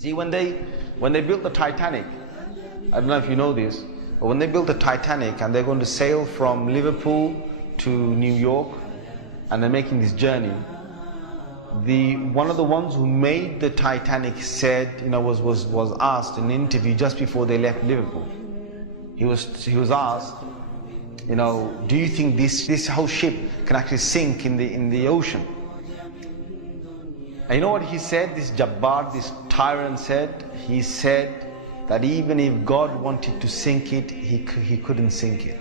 See, when they built the Titanic, I don't know if you know this, but when they built the Titanic and they're going to sail from Liverpool to New York, and they're making this journey, one of the ones who made the Titanic said, was asked in an interview just before they left Liverpool. He was asked, do you think this whole ship can actually sink in the ocean? And you know what he said? This Jabbar, this tyrant said. He said that even if God wanted to sink it, he couldn't sink it.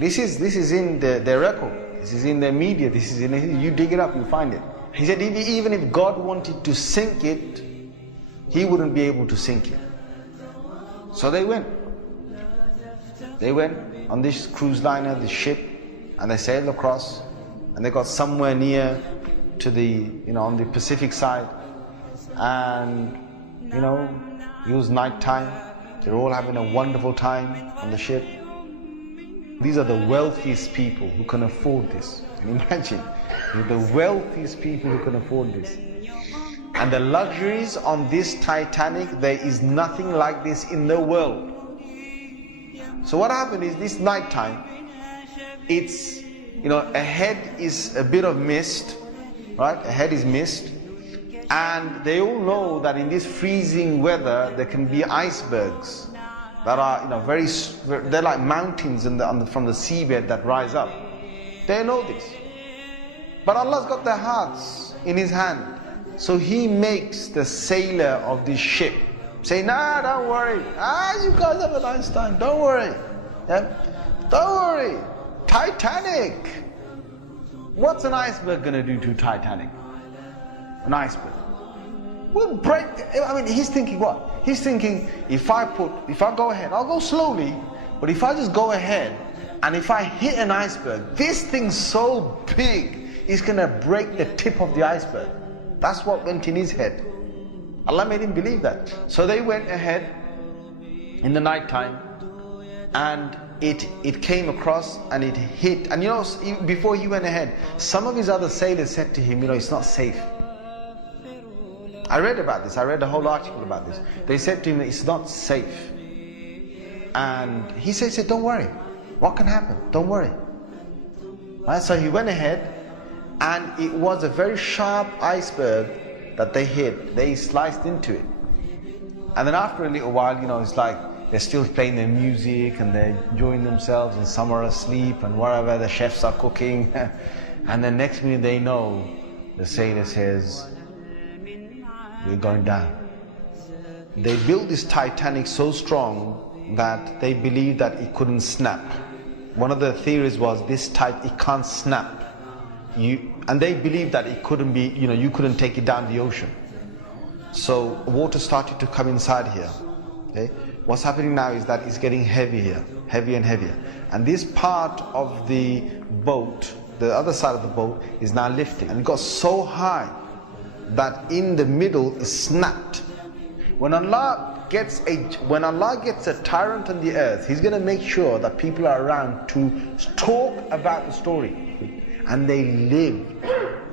This is in their record. This is in their media. This is you dig it up, you find it. He said even if God wanted to sink it, he wouldn't be able to sink it. So they went. They went on this cruise liner, this ship, and they sailed across, and they got somewhere near to on the Pacific side, and it was night time. They're all having a wonderful time on the ship. These are the wealthiest people who can afford this. Can you imagine? The wealthiest people who can afford this. And the luxuries on this Titanic, there is nothing like this in the world. So what happened is, this night time, it's, ahead is a bit of mist, right? Ahead is mist. And they all know that in this freezing weather, there can be icebergs that are, they're like mountains from the seabed that rise up. They know this. But Allah's got their hearts in His hand. So He makes the sailor of this ship say, nah, don't worry. You guys have a nice time. Don't worry. Yeah? Don't worry. Titanic. What's an iceberg going to do to Titanic? An iceberg will break. He's thinking what? He's thinking, if I go ahead, I'll go slowly, but if I just go ahead, and if I hit an iceberg, this thing's so big, it's going to break the tip of the iceberg. That's what went in his head. Allah made him believe that. So they went ahead in the night time, and it came across and it hit. And before he went ahead, some of his other sailors said to him, it's not safe. I read about this. I read a whole article about this. They said to him, it's not safe. And he said, don't worry. What can happen? Don't worry. Right? So he went ahead, and it was a very sharp iceberg that they hit. They sliced into it. And then after a little while, it's like they're still playing their music and they're enjoying themselves, and some are asleep and whatever, the chefs are cooking. And then next minute they know, the sailor says, we're going down. They built this Titanic so strong that they believed that it couldn't snap. One of the theories was it can't snap. And they believed that it couldn't be, you couldn't take it down the ocean. So water started to come inside here. Okay? What's happening now is that it's getting heavier, heavier and heavier. And this part of the boat, the other side of the boat, is now lifting. And it got so high that in the middle is snapped. When Allah gets a tyrant on the earth, He's going to make sure that people are around to talk about the story. And they lived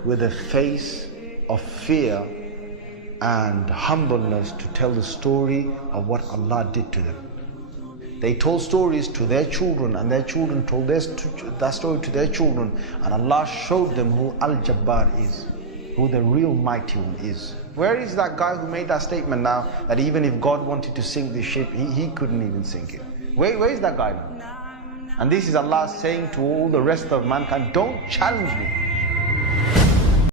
with a face of fear and humbleness to tell the story of what Allah did to them. They told stories to their children, and their children told that story to their children, and Allah showed them who Al-Jabbar is, who the real mighty one is. Where is that guy who made that statement now, that even if God wanted to sink the ship, he couldn't even sink it? Where is that guy now? And this is Allah saying to all the rest of mankind, don't challenge me.